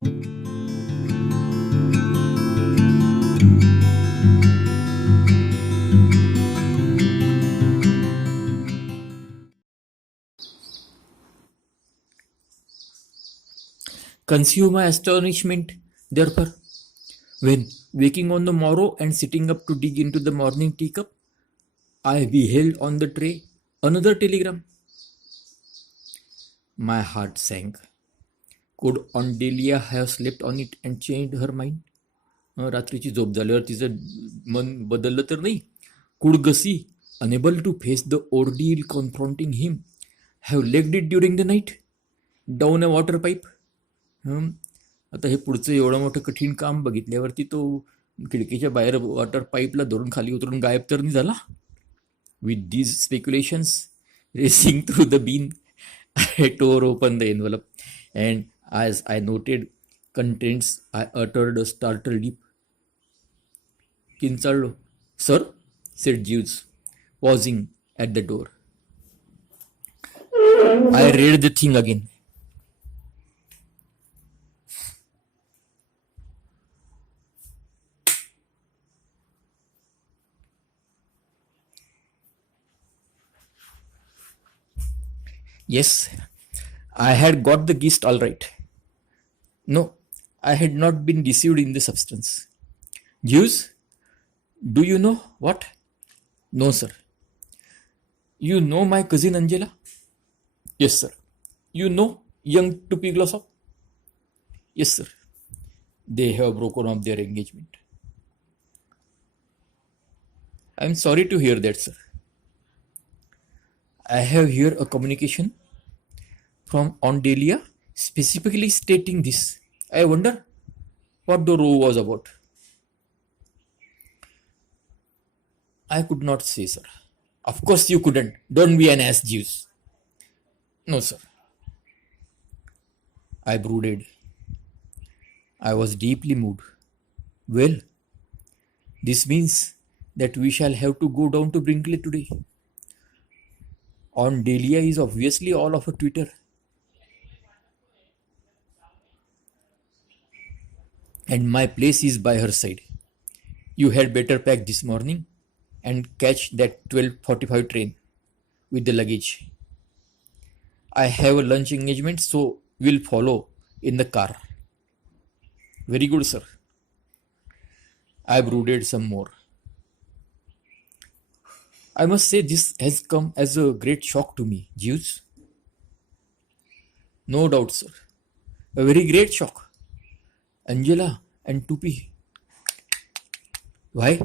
Conceive my astonishment, therefore, when, waking on the morrow and sitting up to dig into the morning teacup, I beheld on the tray another telegram. My heart sank. Could Ondelia have slept on it and changed her mind? रात्रीची झोप झाल्यावर तिचं मन बदललं तर नाही? Could Gussie, unable to face the ordeal confronting him, have legged it during the night down a water pipe? आता हे पुढचं एवढं मोठं कठीण काम बघितल्यावरती तो खिडकीच्या बाहेर वॉटर पाईपला धरून खाली उतरून गायब तर नाही झाला? With these speculations racing through the bean, I tore open the envelope, and as I noted contents, I uttered a startled leap. Kinchallo, sir, said Jeeves, pausing at the door. I read the thing again. Yes, I had got the gist all right. No, I had not been deceived in the substance. Jeeves, do you know what? No, sir. You know my cousin Angela? Yes, sir. You know young Tupi Glossop? Yes, sir. They have broken off their engagement. I am sorry to hear that, sir. I have here a communication from Ondelia specifically stating this. I wonder what the row was about. I could not say, sir. Of course you couldn't. Don't be an ass, Jeeves. No, sir. I brooded. I was deeply moved. Well, this means that we shall have to go down to Brinkley today. Ondelia is obviously all of a Twitter. And my place is by her side. You had better pack this morning and catch that 12:45 train with the luggage. I have a lunch engagement, so we'll follow in the car. Very good, sir. I brooded some more. I must say this has come as a great shock to me, Jeeves. No doubt, sir. A very great shock. Angela and Tupi. Why?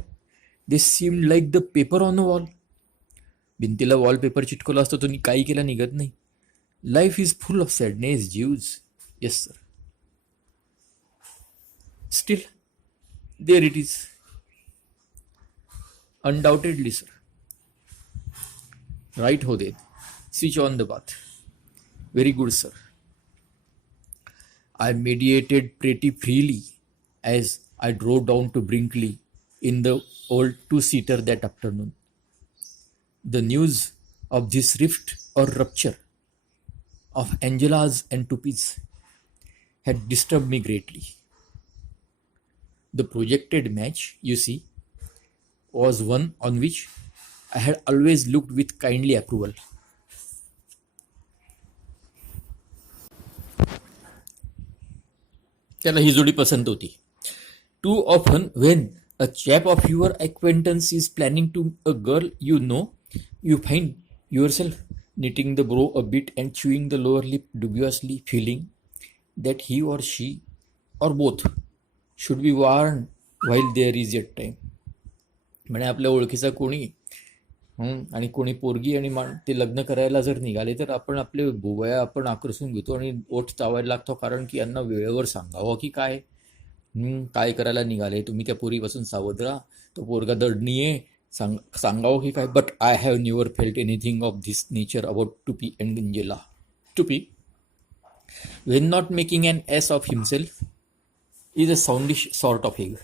They seemed like the paper on the wall. भिंतीला wallpaper चिटकवला असतो तो काही केला निघत नाही. Life is full of sadness, Jeeves. Yes, sir. Still, there it is. Undoubtedly, sir. Right, Hoded. Switch on the bath. Very good, sir. I mediated pretty freely as I drove down to Brinkley in the old two-seater that afternoon. The news of this rift or rupture of Angela's and Tupi's had disturbed me greatly. The projected match, you see, was one on which I had always looked with kindly approval. त्याला ही जोडी पसंत होती. Too often when a chap of your acquaintance is planning to a girl you know, you find yourself knitting the brow a bit and chewing the lower lip dubiously, feeling that he or she or both should be warned while there is yet time. म्हणे आपल्या ओळखीचा कोणी आणि कोणी पोरगी आणि ते लग्न करायला जर निघाले तर आपण आपले भुवया आपण आकर्षून घेतो आणि ओठ चावायला लागतो, कारण की यांना वेळेवर सांगावं की काय काय करायला निघाले तुम्ही, त्या पोरीपासून सावध राहा, तो पोरगा दडणी आहे, सांगावं की काय. But I have never felt anything of this nature about Tuppy and Angela. Tuppy, when not making an ass of himself, is a soundish sort of egg.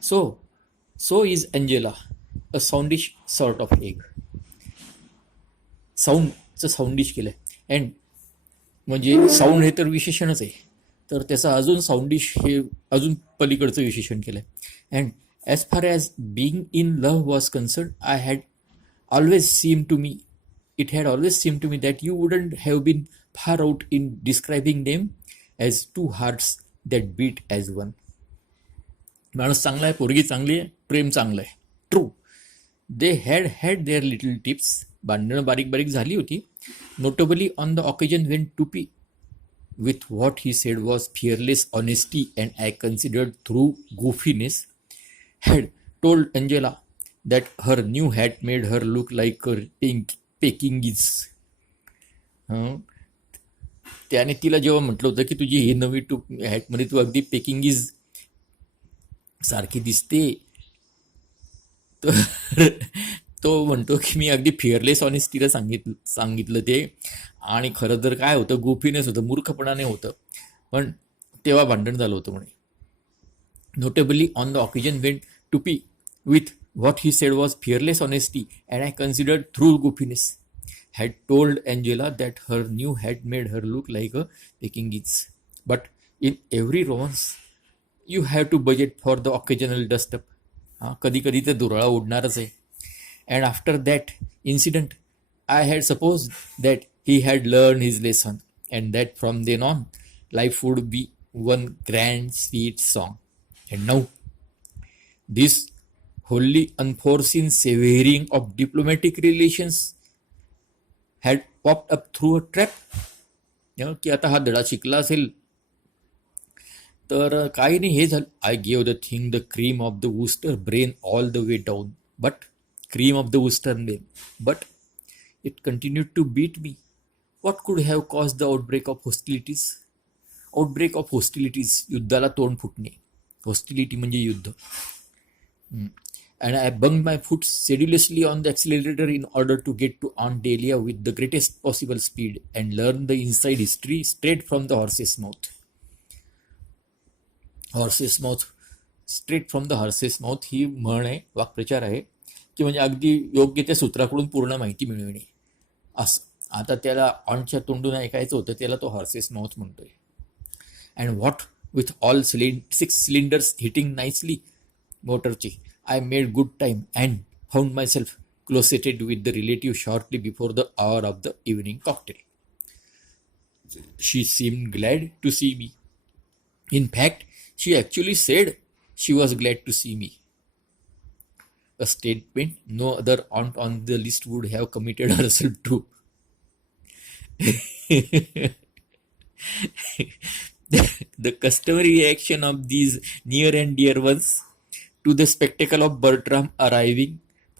So is Angela, a soundish sort of egg. Soundचं soundish केलंय. And म्हणजे sound हे तर विशेषणच आहे, तर त्याचं अजून साऊंडिश हे अजून पलीकडचं विशेषण केलं आहे. And as far as being in love was concern I had always seemed to me, it had always seemed to me that you wouldn't have been far out in describing them as two hearts that beat as one. माणूस चांगला आहे, पोरगी चांगली आहे, प्रेम चांगलं आहे. True, they had had their little tiffs. भांडणं बारीक बारीक झाली होती. Notably on the occasion when Tuppy with what he said was fearless honesty and I considered through goofiness, had told Angela that her new hat made her look like a Pekingese. त्याने तिला जेव्हा म्हटलं होतं की तुझी ही नवी हॅटमध्ये तू अगदी पेकिंगीज सारखी दिसते, तर तो म्हणतो की मी अगदी फिअरलेस ऑनेस्टीला सांगितलं ते, आणि खरं तर काय होतं, गोफीनेस होतं, मूर्खपणाने होतं, पण तेव्हा भांडण झालं होतं म्हणे. Notably on the occasion when Tuppy with what he said was fearless honesty and I considered through goofiness, had told Angela that her new hat made her look like a Pekingese. But in every romance you have to budget for the occasional dust up. कधी कधी तर दुराळा उडणारच आहे. And after that incident I had supposed that he had learned his lesson and that from then on life would be one grand sweet song. And now this wholly unforeseen severing of diplomatic relations had popped up through a trap. की आता हा धडा शिकला असेल तर काही नाही, हे झालं. I gave the thing the cream of the Wooster brain all the way down, but cream of the Wooster brain, but it continued to beat me. What could have caused the outbreak of hostilities? Outbreak of hostilities, युद्धाला तोंड फुटणे. Hostility म्हणजे युद्ध. And I bunged my foot sedulously on the accelerator in order to get to Aunt Delia with the greatest possible speed and learn the inside history straight from the horse's mouth. Horse's mouth, straight from the horse's mouth ही म्हण आहे, वाक्प्रचार आहे, की म्हणजे अगदी योग्य त्या सूत्राकडून पूर्ण माहिती मिळविणे असं. आता त्याला ऑनच्या तोंडून ऐकायचं होतं, त्याला तो हॉर्सेस माउथ म्हणतोय. And what with all 6 cylinders hitting nicely मोटरची, I made good time and found myself closeted with the relative shortly before the hour of the evening cocktail. She seemed glad to see me. In fact, she actually said she was glad to see me. A statement no other aunt on the list would have committed herself to. The customary reaction of these near and dear ones to the spectacle of Bertram arriving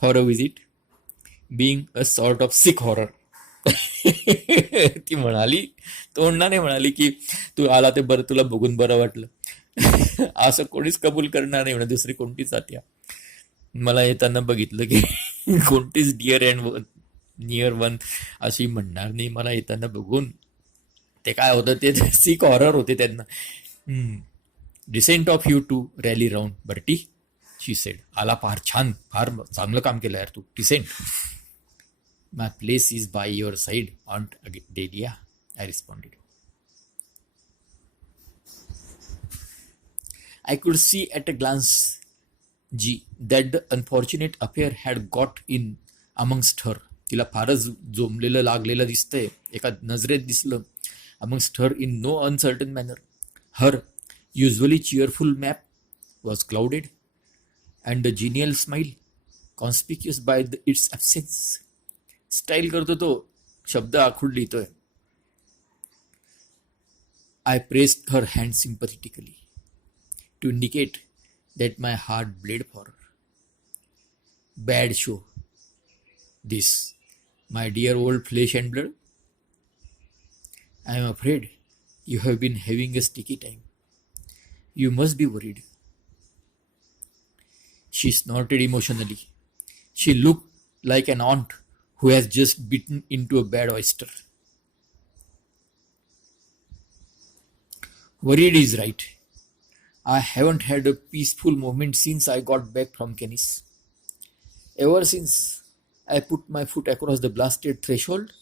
for a visit being a sort of sick horror. ती म्हणाली, तोंडाने म्हणाली की तू आला ते बरं, तुला बघून बरं वाटलं. असं कोणीच कबूल करणार नाही म्हणा, दुसरी कोणतीच आत्या मला येताना बघितलं की कोणतीच डिअर अँड नियर वन अशी म्हणणार नाही मला येताना बघून. ते काय होतं, ते सिक हॉरर होते त्यांना. Decent of you to rally round Bertie, she said. आला, फार छान, फार चांगलं काम केलं यार तू, decent. My place is by your side Aunt Dahlia, I responded. I could see at a glance, G, that the unfortunate affair had got in amongst her. तिला फारच जोमलेलं लागलेलं दिसतंय, एका नजरेत दिसलं. Amongst her in no uncertain manner. Her usually cheerful map was clouded, and the genial smile conspicuous by its absence. Style करतो तो, शब्द आखूड लिहितोय. I pressed her hand sympathetically to indicate that my heart bled for her. Bad show, this, my dear old flesh and blood. I am afraid you have been having a sticky time. You must be worried. She snorted emotionally. She looked like an aunt who has just bitten into a bad oyster. Worried is right. I haven't had a peaceful moment since I got back from Kennis. Ever since I put my foot across the blasted threshold,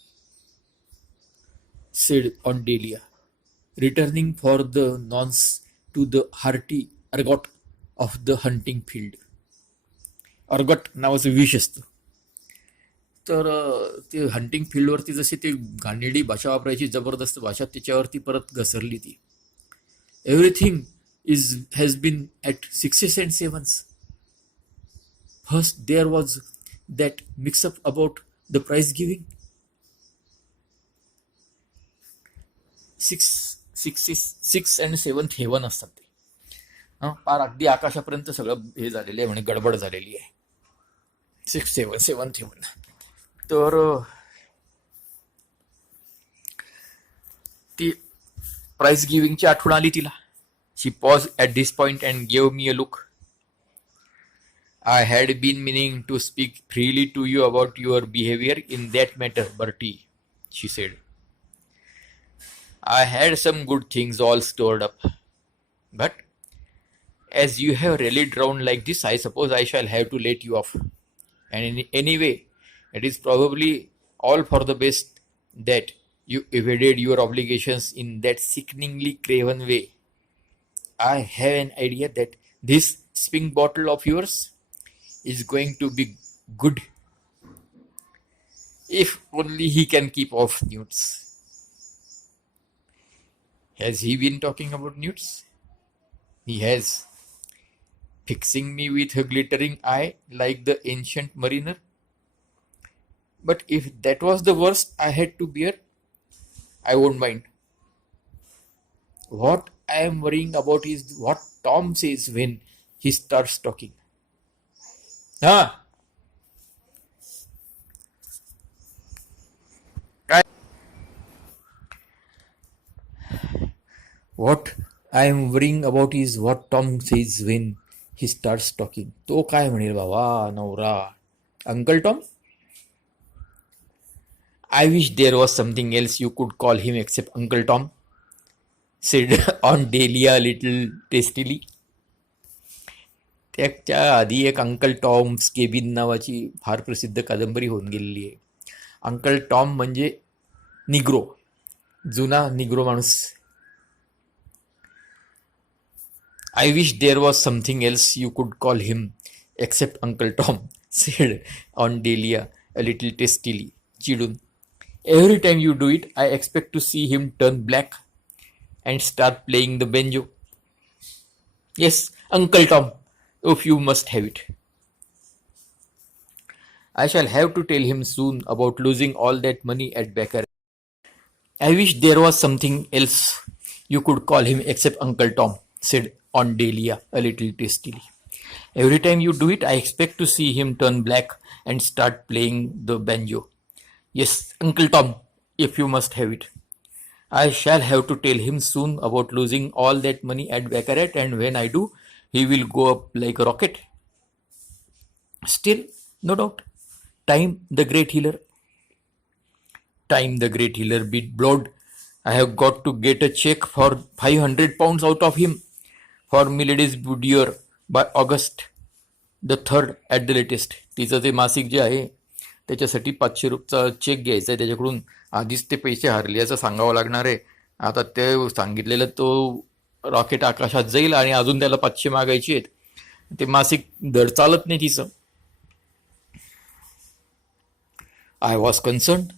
said Ondelia, returning for the nonce to the hearty argot of the hunting field. Ergot नावाचं विष असतं. तर ते hunting फील्डवरती जशी ती घाणेरडी भाषा वापरायची, जबरदस्त भाषा, त्याच्यावरती परत घसरली ती. Everything has been at 6s and 7s. First there was that mix-up about the prize giving. Six and seventh heaven असतात ते. पार अगदी आकाशापर्यंत सगळं हे झालेलं आहे, म्हणे गडबड झालेली आहे. 6, 7, सेवन्थ हेवन. तर ती प्राइज गिव्हिंगची आठवण आली तिला. She pause at this point and gave me a look. I had been meaning to speak freely to you about your behavior in that matter, Bertie, she said. I had some good things all stored up. But as you have really drowned like this, I suppose I shall have to let you off. And anyway, it is probably all for the best that you evaded your obligations in that sickeningly craven way. I have an idea that this spink bottle of yours is going to be good. If only he can keep off newts. Has he been talking about newts? He has. Fixing me with a glittering eye like the ancient mariner. But if that was the worst I had to bear, I won't mind. What I am worrying about is what Tom says when he starts talking. What I am worrying about is what Tom says when he starts talking. तो काय म्हणेल बाबा नवरा? Uncle Tom? I wish there was something else you could call him except Uncle Tom, said Ondelia a little tastily. त्याच्या आधी एक uncle Tom's cabin नावाची फार प्रसिद्ध कादंबरी होऊन गेलेली आहे. अंकल टॉम म्हणजे निग्रो, जुना निग्रो माणूस. I wish there was something else you could call him except Uncle Tom, said Ondelia a little testily, चिडून. Every time you do it, I expect to see him turn black and start playing the banjo. Yes, Uncle Tom, if you must have it. I shall have to tell him soon about losing all that money at Becker. I wish there was something else you could call him except Uncle Tom, said Ondelia a little tastily. Every time you do it, I expect to see him turn black and start playing the banjo. Yes, Uncle Tom, if you must have it. I shall have to tell him soon about losing all that money at Baccarat, and when I do, he will go up like a rocket. Still, no doubt, Time the great healer. Time the great healer beat blowed. I have got to get a check for 500 pounds out of him for Milady's boudoir by August the 3rd at the latest. तिचं ते मासिक जे आहे त्याच्यासाठी 500 रुपयाचा check घ्यायचा आहे त्याच्याकडून. आधीच ते पैसे हरले असं सांगावं लागणार आहे. आता ते सांगितलेलं तो रॉकेट आकाशात जाईल आणि अजून त्याला 500 मागायची आहेत. ते मासिक धड चालत नाही तिचं. I was concerned.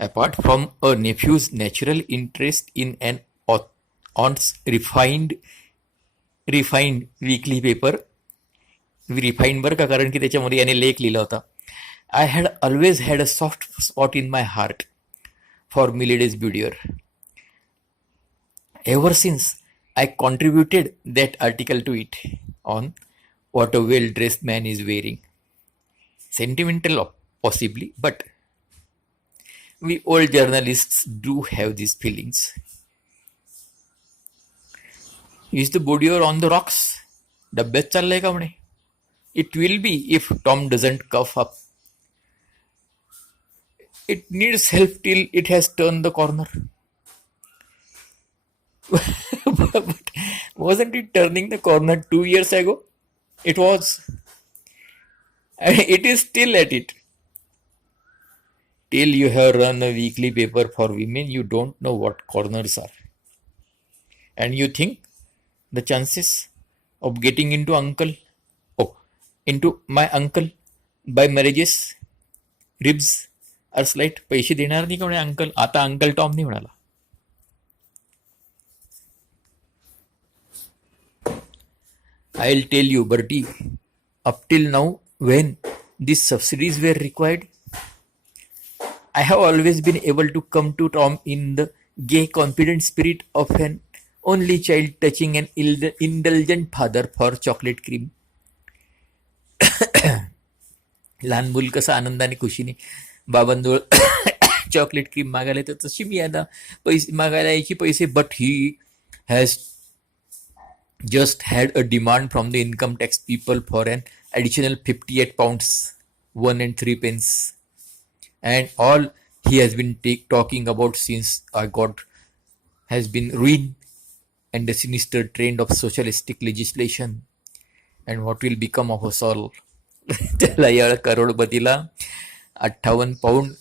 Apart from a nephew's natural interest in an aunt's refined weekly paper, refined बरं का, कारण की त्याच्यामध्ये याने लेख लिहिला होता. I had always had a soft spot in my heart for Milady's boudoir. Ever since I contributed that article to it on what a well-dressed man is wearing. Sentimental, possibly, but we old journalists do have these feelings. Is the boudoir on the rocks? डब्यात चाललंय का म्हणे? It will be if Tom doesn't cough up. It needs help till it has turned the corner. But wasn't it turning the corner 2 years ago? It was. It is still at it. till you have run a weekly paper for women, you don't know what corners are. And you think the chances of getting into my uncle by marriages, ribs are slight. पैसे देणार नाही का म्हणे uncle, आता uncle Tom नाही म्हणाला. I'll tell you, Bertie, up till now, when these subsidies were required, I have always been able to come to Tom in the gay, confident spirit of an only child touching an indulgent father for chocolate cream. लहान मूल कसं आनंदाने खुशीने बाबांजवळ chocolate cream मागायला येतं, तशी मी आता पैसे मागायला यायची पैसे. But he has just had a demand from the income tax people for an additional 58 pounds 1 and 3 pence, and all he has been talking about since I got has been ruin and the sinister trend of socialistic legislation and what will become of us all. त्याला या करोडपतीला 58 pound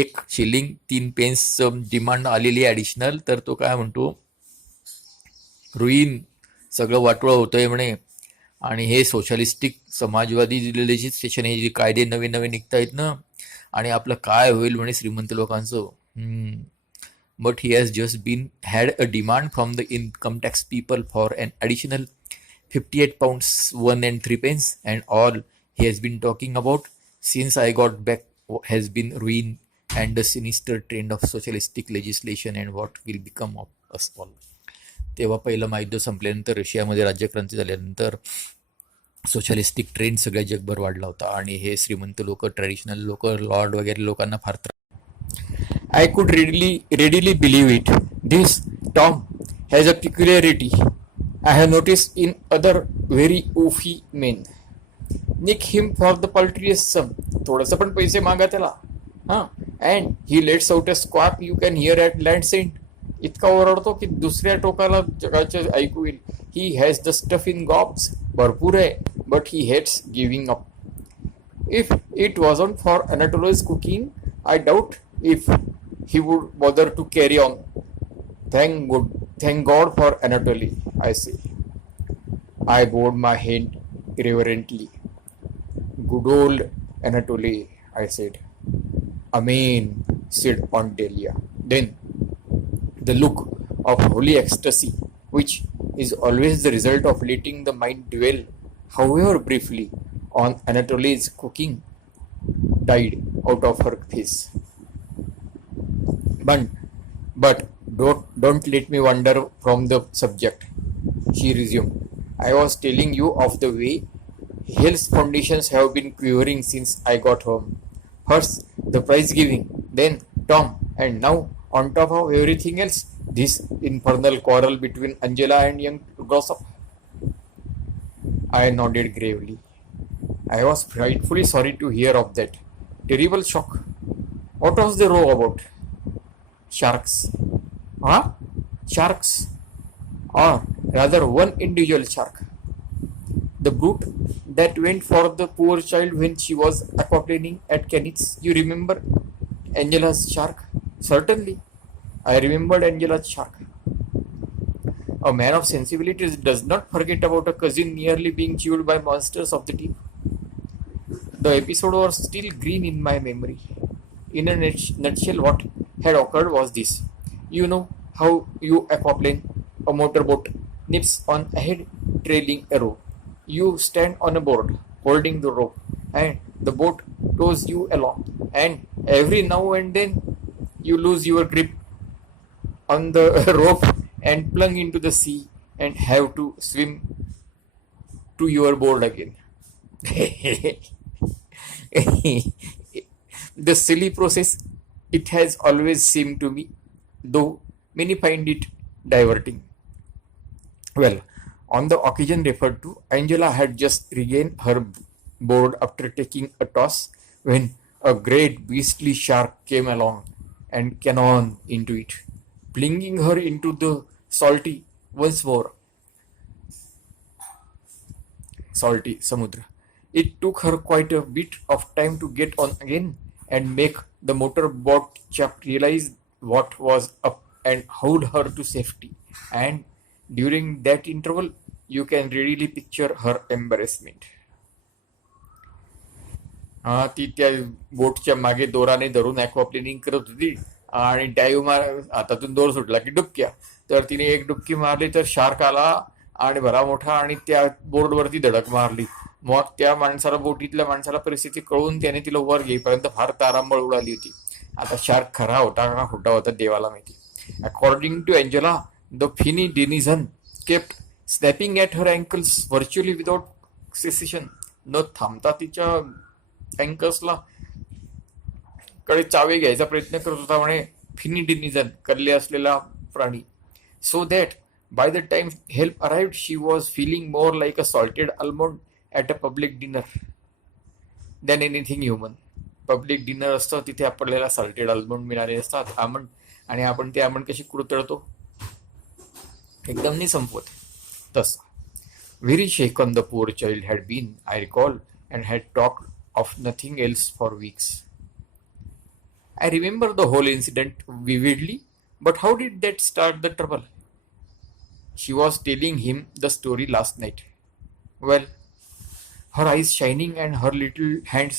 1 shilling 3 pens demand आलेली additional, तर तो काय म्हणतो, रुईन, सगळं वाटोळं होतंय म्हणे. आणि हे सोशलिस्टिक समाजवादी लेजिस्लेशन, हे जे कायदे नवे नवे निघत आहेत ना, आणि आपलं काय होईल म्हणे श्रीमंत लोकांचं. But he has just been had a demand from the income tax people for an additional 58 pounds 1 and 3 pence, and all he has been talking about since I got back has been ruin and the sinister trend of socialistic legislation and what will become of us all. तेव्हा पहिलं महायुद्ध संपल्यानंतर रशियामध्ये राज्यक्रांती झाल्यानंतर socialistic trend सगळ्या जगभर वाढला होता, आणि हे श्रीमंत लोक, ट्रेडिशनल लोक, लॉर्ड वगैरे लोकांना फार त्रास. I could readily believe it. This Tom has a peculiarity I have noticed in other very oafy men. Nick him for the paltriest sum. थोडंसं पण पैसे मागा त्याला, and he lets out a squawk you can hear at Land's End. इतका ओरडतो की दुसऱ्या टोकाला जगाचे ऐकू येईल. He has the stuff in gobs. भरपूर आहे, but he hates giving up. If it wasn't for Anatoly's cooking, I doubt if he would bother to carry on. Thank God for Anatoly, I say. I bowed my head reverently. Good old Anatoly, I said. Amen, said Aunt Delia. Then the look of holy ecstasy, which is always the result of letting the mind dwell, however briefly, on Anatoly's cooking, died out of her face. But don't let me wander from the subject, she resumed. I was telling you of the way Hill's foundations have been quivering since I got home. First, the prize giving, then Tom, and now, on top of everything else, this infernal quarrel between Angela and young Glossop. I nodded gravely. I was frightfully sorry to hear of that. Terrible shock. What was the row about? Sharks. Sharks. Or rather one individual shark. The brute that went for the poor child when she was aquaplaning at Kenneth's. You remember Angela's shark? Certainly. I remembered Angela's shark. A man of sensibilities does not forget about a cousin nearly being chewed by monsters of the deep. The episode was still green in my memory. In a nutshell, what had occurred was this. You know how you aquaplane, a motorboat, nips on ahead, trailing a rope. You stand on a board, holding the rope, and the boat tows you along. And every now and then, you lose your grip on the rope and plunge into the sea and have to swim to your board again. The silly process it has always seemed to me, though many find it diverting. Well, on the occasion referred to, Angela had just regained her board after taking a toss when a great beastly shark came along and cannoned into it, flinging her into the salty once more. Salty Samudra. It took her quite a bit of time to get on again, and make the motorboat chap realize what was up and hauled her to safety. And during that interval, you can readily picture her embarrassment. ती त्या बोटच्या मागे दोराने धरून ॲक्वाप्लेनिंग करत होती आणि डाईव्ह हातातून दोर सुटला की डुबक्या. तर तिने एक डुबकी मारली तर शार्क आला आणि भरा मोठा आणि त्या बोर्डवरती धडक मारली. मग त्या माणसाला, बोटीतल्या माणसाला परिस्थिती कळून त्याने तिला वर घेईपर्यंत फार तारांबळ उडाली होती. आता शार्क खरा होता का खोटा होता देवाला माहिती. According to Angela, the finny denizen kept snapping at her ankles virtually without cessation. न थांबता तिच्या अँकल्सला कडे चावे घ्यायचा प्रयत्न करत होता म्हणे फिनी डेनिझन, करले असलेला प्राणी. So that by the time help arrived, she was feeling more like a salted almond at a public dinner than anything human. Public dinner असतं, तिथे आपल्याला सॉल्टेड आल्मंड मिळाले असतात, आमंड, आणि आपण ते आमंड कशी कुरतळतो, एकदम नाही संपवत तसं. Very shaken the poor child had been, I recall, and had talked of nothing else for weeks. I remember the whole incident vividly, but how did that start the trouble? She was telling him the story last night. Well, her eyes shining and her little hands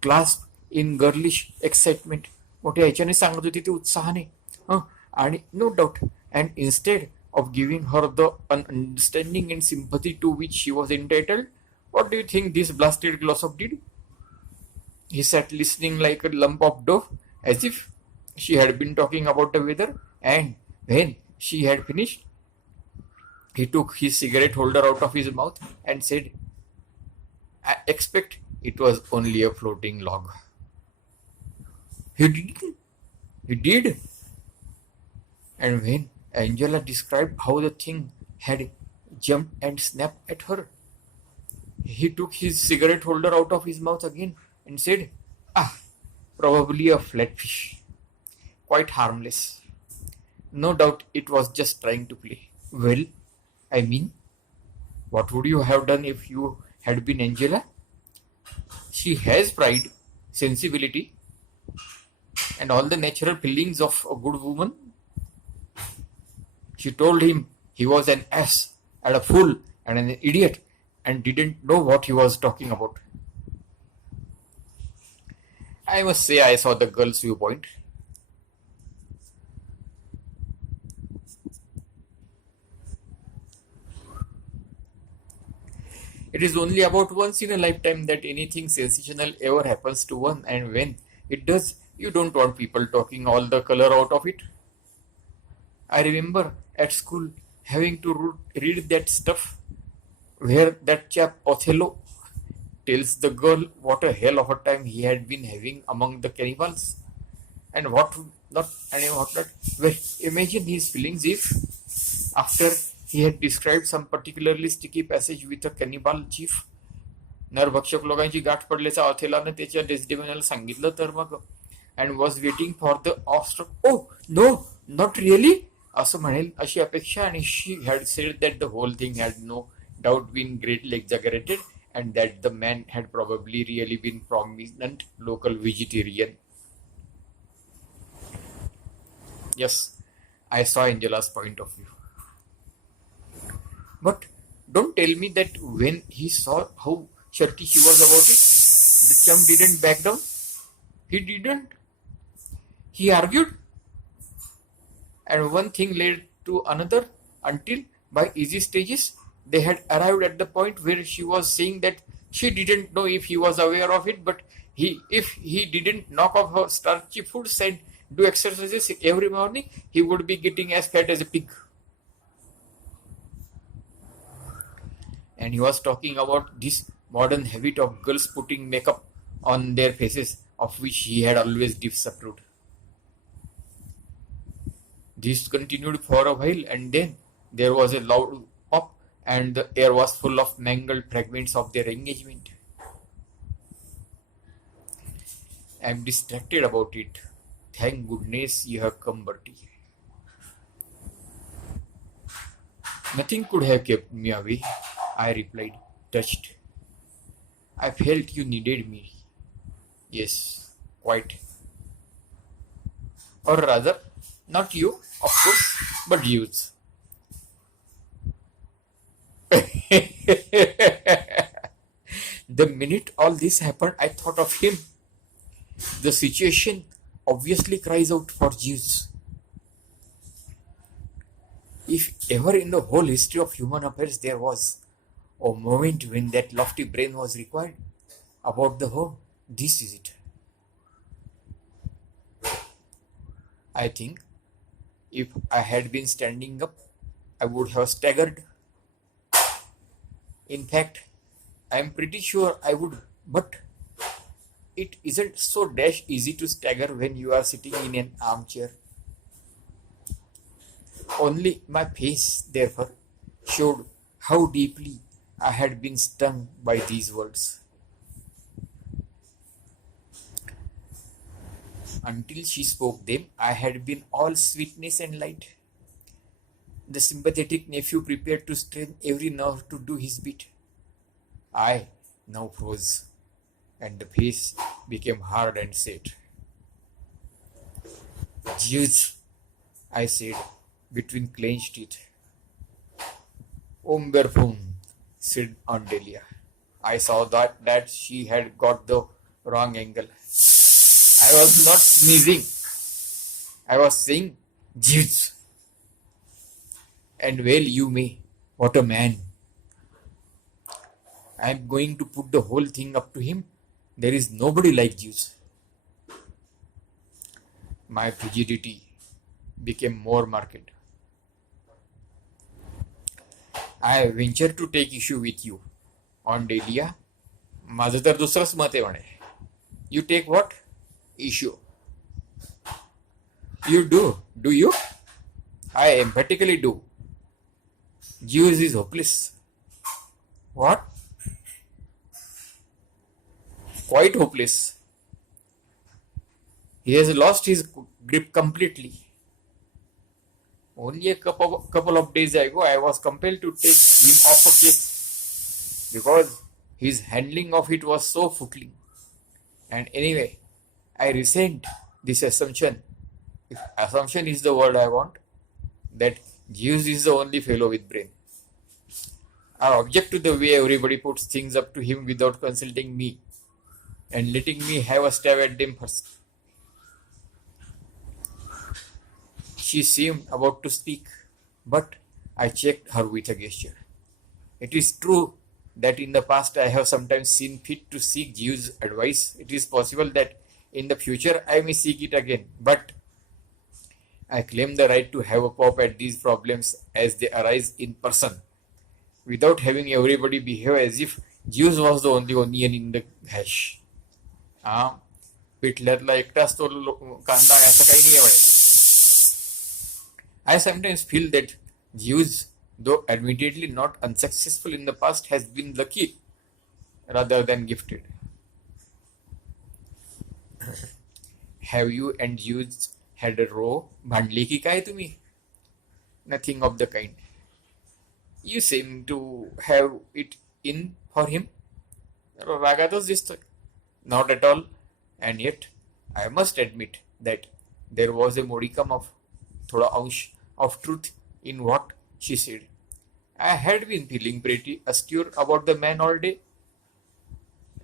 clasped in girlish excitement. मोठ्या ह्याच्याने सांगत होती ती उत्साहाने. आणि no doubt, and instead of giving her the understanding and sympathy to which she was entitled, what do you think this blasted Glossop did? He sat listening like a lump of dough, as if she had been talking about the weather, and when she had finished, he took his cigarette holder out of his mouth and said, I expect it was only a floating log. He did. He did. And when Angela described how the thing had jumped and snapped at her, he took his cigarette holder out of his mouth again and said, probably a flatfish. Quite harmless. No doubt it was just trying to play. Well, I mean, what would you have done if you had been Angela? She has pride, sensibility, and all the natural feelings of a good woman. She told him he was an ass and a fool and an idiot and didn't know what he was talking about. I must say I saw the girl's viewpoint. It is only about once in a lifetime that anything sensational ever happens to one, and when it does, you don't want people talking all the color out of it. I remember at school having to read that stuff where that chap Othello tells the girl what a hell of a time he had been having among the cannibals, and what not. Well, imagine his feelings if, after he had described some particularly sticky passage with a cannibal chief, नरभक्षक लोकांची गाठ पडल्याचा ऑथेलाने त्याच्या डेस्डेमोनाला सांगितलं तर मग, and was waiting for the awestruck, oh no, not really, असं म्हणेल अशी अपेक्षा. आणि she had said that the whole thing had no doubt been greatly exaggerated, and that the man had probably really been prominent local vegetarian. Yes, I saw Angela's point of view. But don't tell me that when he saw how shirty she was about it, the chum didn't back down. He didn't. He argued. And one thing led to another until, by easy stages, they had arrived at the point where she was saying that she didn't know if he was aware of it, but if he didn't knock off her starchy foods and do exercises every morning, he would be getting as fat as a pig. And he was talking about this modern habit of girls putting makeup on their faces, of which he had always disapproved. This continued for a while, and then there was a loud pop, and the air was full of mangled fragments of their engagement. I am distracted about it. Thank goodness you have come, Bertie. Nothing could have kept me away, I replied, touched. I felt you needed me. Yes, quite. Or rather, not you, of course, but Jews. The minute all this happened, I thought of him. The situation obviously cries out for Jews. If ever in the whole history of human affairs there was a moment when that lofty brain was required about the home, this is it. I think if I had been standing up, I would have staggered. In fact, I am pretty sure I would, but it isn't so dash easy to stagger when you are sitting in an armchair. Only my face, therefore, showed how deeply I had been stung by these words. Until she spoke them, I had been all sweetness and light. The sympathetic nephew prepared to strain every nerve to do his bit. I now froze, and the face became hard and set. Jews, I said, between clenched teeth. Umberfum, said Aunt Delia. I saw that she had got the wrong angle. I was not sneezing. I was saying, Jews. And well, you may. What a man. I am going to put the whole thing up to him. There is nobody like Jews. My frigidity became more marked. I venture to take issue with you. On Delia, माझं तर दुसरंच मत आहे म्हणे. You take what? Issue. You do you? I emphatically do. Jews is hopeless. What? Quite hopeless. He has lost his grip completely. Only a couple of days ago, I was compelled to take him off a case because his handling of it was so footling. And anyway, I resent this assumption. If assumption is the word I want, that Jews is the only fellow with brain. I object to the way everybody puts things up to him without consulting me and letting me have a stab at them first. She seemed about to speak, but I checked her with a gesture. It is true that in the past I have sometimes seen fit to seek Jews' advice. It is possible that in the future I may seek it again, but I claim the right to have a pop at these problems as they arise in person, without having everybody behave as if Jews was the only onion in the hash. पिठल्यातला एकटाच तो कांदा असं काही नाही आहे. I sometimes feel that Jews, though admittedly not unsuccessful in the past, has been lucky rather than gifted. Have you and Jews had a row? भांडली की काय तुम्ही? Nothing of the kind. You seem to have it in for him. रागातच दिसतोय. Not at all. And yet, I must admit that there was a modicum of थोड़ा अंश of truth in what she said. I had been feeling pretty austere about the man all day,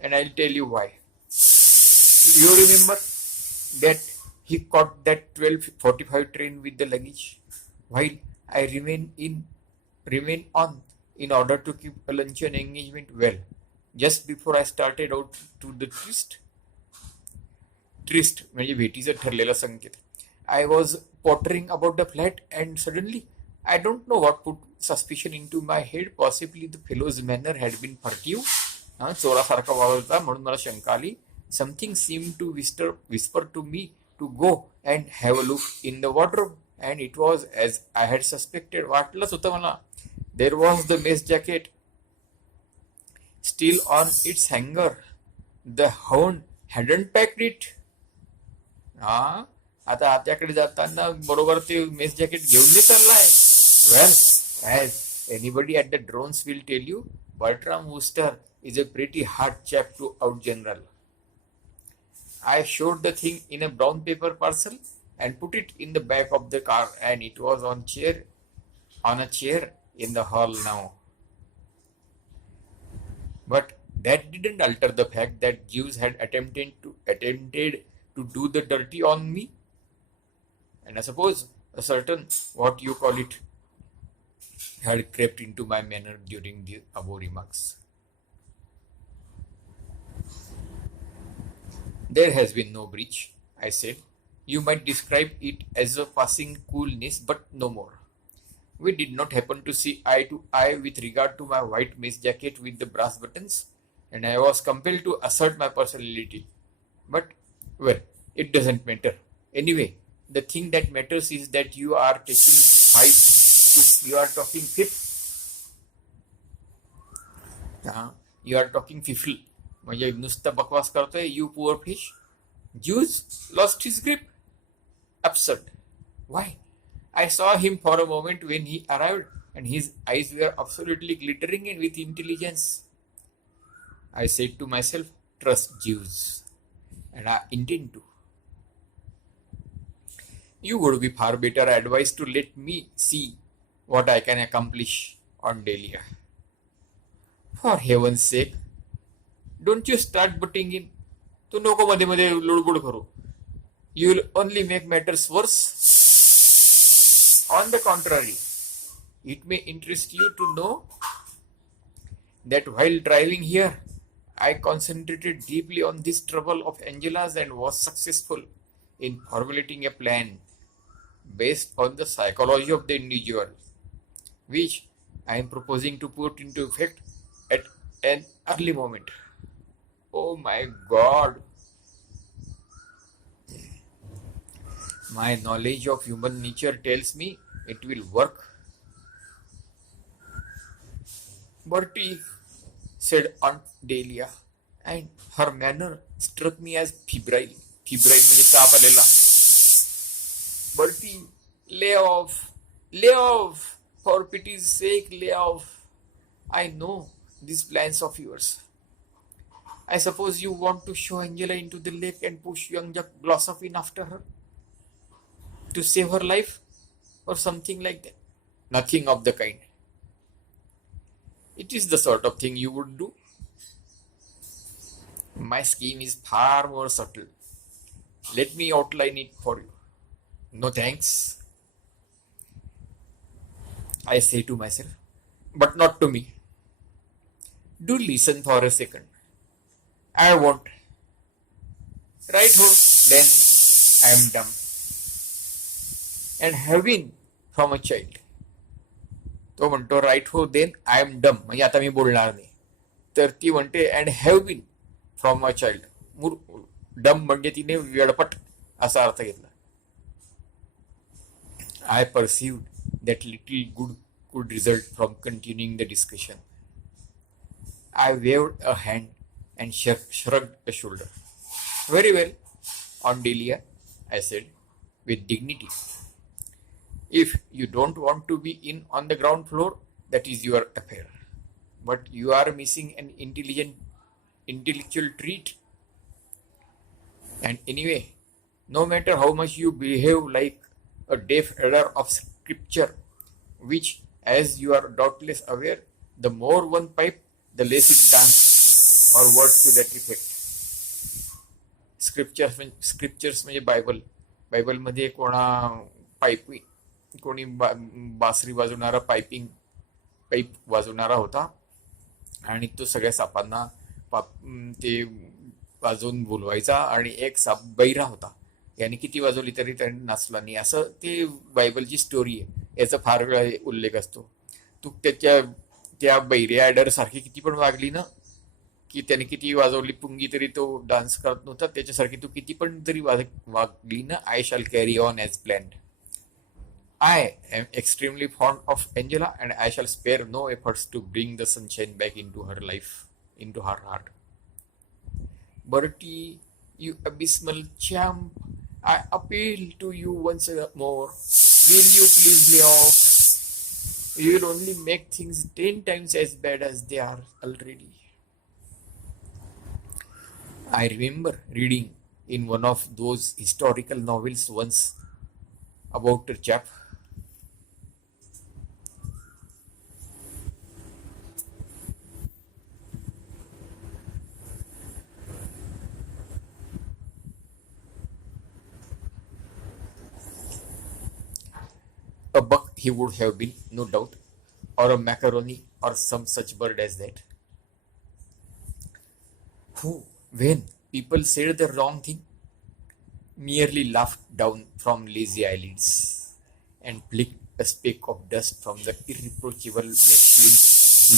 and I'll tell you why. You remember that he caught that 12:45 train with the luggage, while I remain on in order to keep a luncheon engagement well. Just before I started out to the tryst म्हणजे भेटीचं ठरलेला संकेत. I was pottering about the flat and suddenly, I don't know what put suspicion into my head. Possibly the fellow's manner had been furtive. चोरासारखा वावरता म्हणून मला शंका आली. Something seemed to whisper to me to go and have a look in the wardrobe. And it was as I had suspected. वाटलंच होतं मला. There was the mess jacket still on its hanger. The hound hadn't packed it. आता आत्याकडे जाताना बरोबर ते mess jacket घेऊन नाही चाललाय. Well, as anybody at the drones will tell you, Bertram Wooster is a pretty hard chap to outgeneral. I showed the thing in a brown paper parcel and put it in the back of the car, and it was on a chair in the hall now. But that didn't alter the fact that Jews had attempted to do the dirty on me, and I suppose a certain what you call it had crept into my manner during the above remarks. There has been no breach, I said. You might describe it as a passing coolness, but no more. We did not happen to see eye to eye with regard to my white mess jacket with the brass buttons, and I was compelled to assert my personality. But, well, it doesn't matter. Anyway, the thing that matters is that you are taking you are talking fifth. You are talking fiffle. म्हणजे नुसतं बकवास करतोय, you poor fish. Jews lost his grip. Absurd. Why? I saw him for a moment when he arrived, and his eyes were absolutely glittering and with intelligence. I said to myself, trust Jews, and I intend to. You would be far better advised to let me see what I can accomplish on Delia. For heaven's sake, don't you start butting in. तू नको मध्ये मध्ये लुडबुड करू. You will only make matters worse. On the contrary, it may interest you to know that while driving here, I concentrated deeply on this trouble of Angela's and was successful in formulating a plan based on the psychology of the individual, which I am proposing to put into effect at an early moment. Oh my God! My knowledge of human nature tells me it will work. Bertie, said Aunt Delia, and her manner struck me as febrile. Febrile म्हणजे ताप आलेला. Bertie, lay off, for pity's sake, lay off. I know these plans of yours. I suppose you want to show Angela into the lake and push young Jack Glossop in after her to save her life or something like that. Nothing of the kind. It is the sort of thing you would do. My scheme is far more subtle. Let me outline it for you. No thanks, I say to myself, but not to me. Do listen for a second. I won't. Right ho, then I am dumb. And have been from a child. तो म्हणतो right हो then I am dumb, म्हणजे आता मी बोलणार नाही. तर ती म्हणते and have been from a child. Dumb म्हणजे तिने वेडपट असा अर्थ घेतला. I perceived that little good could result from continuing the discussion. I waved a hand and shrugged a shoulder. Very well, Aunt Delia, I said, with dignity. If you don't want to be in on the ground floor, that is your affair. But you are missing an intellectual treat. And anyway, no matter how much you behave like a deaf hearer of scripture, which, as you are doubtless aware, the more one pipe, the less it dance, or words to that effect. Scriptures म्हणजे बायबलमध्ये कोणी बासरी वाजवणारा pipe वाजवणारा होता, आणि तो सगळ्या सापांना ते वाजवून बोलवायचा, आणि एक साप बैरा होता, याने किती वाजवली तरी त्याने नाचला नाही. असं ते बायबलची स्टोरी आहे. याचा फार वेळा उल्लेख असतो. तू त्या बैऱ्या ॲडर सारखी किती पण वागली ना, की त्याने किती वाजवली पुंगी तरी तो डान्स करत नव्हता, त्याच्यासारखी तू किती पण तरी वागली ना, I shall carry on as planned. I am extremely fond of Angela, and I shall spare no efforts to bring the sunshine back into her life, into her heart. Bertie, you abysmal champ, I appeal to you once more. Will you please lay off? You will only make things 10 times as bad as they are already. I remember reading in one of those historical novels once about a chap. A buck he would have been, no doubt, or a macaroni or some such bird as that, who, when people said the wrong thing, merely laughed down from lazy eyelids and flicked a speck of dust from the irreproachable messlin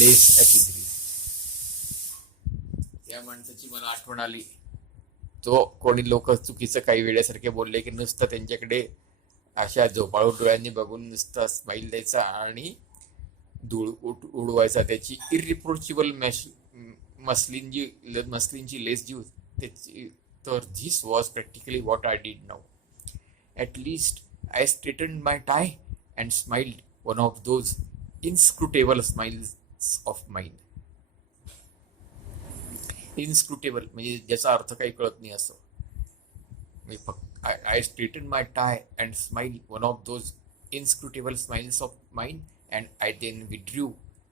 lace at his wrist. त्या माणसाची मला आठवण आली. तो कोणी लोक चुकीचं काही वेळेसारखे बोलले की नुसतं त्यांच्याकडे अशा झोपाळू डोळ्यांनी बघून नुसतं स्माईल द्यायचा आणि धूळ उडवायचा. त्याची इरिप्रोचेबल मस्लिनची लेस जी होती त्याची, तर this was practically what I did now. At least I straightened my tie and smiled, one of those inscrutable smiles of mind. Inscrutable म्हणजे ज्याचा अर्थ काही कळत नाही असं. मी फक्त I straighten my tie and smile, one of those inscrutable smiles of mind, and I then withdrew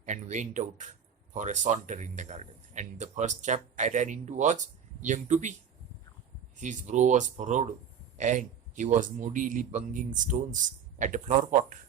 and went out for a saunter in the garden. And the first chap I ran into was young Tupi. His brow was furrowed, and he was moodily bunging stones at a flower pot.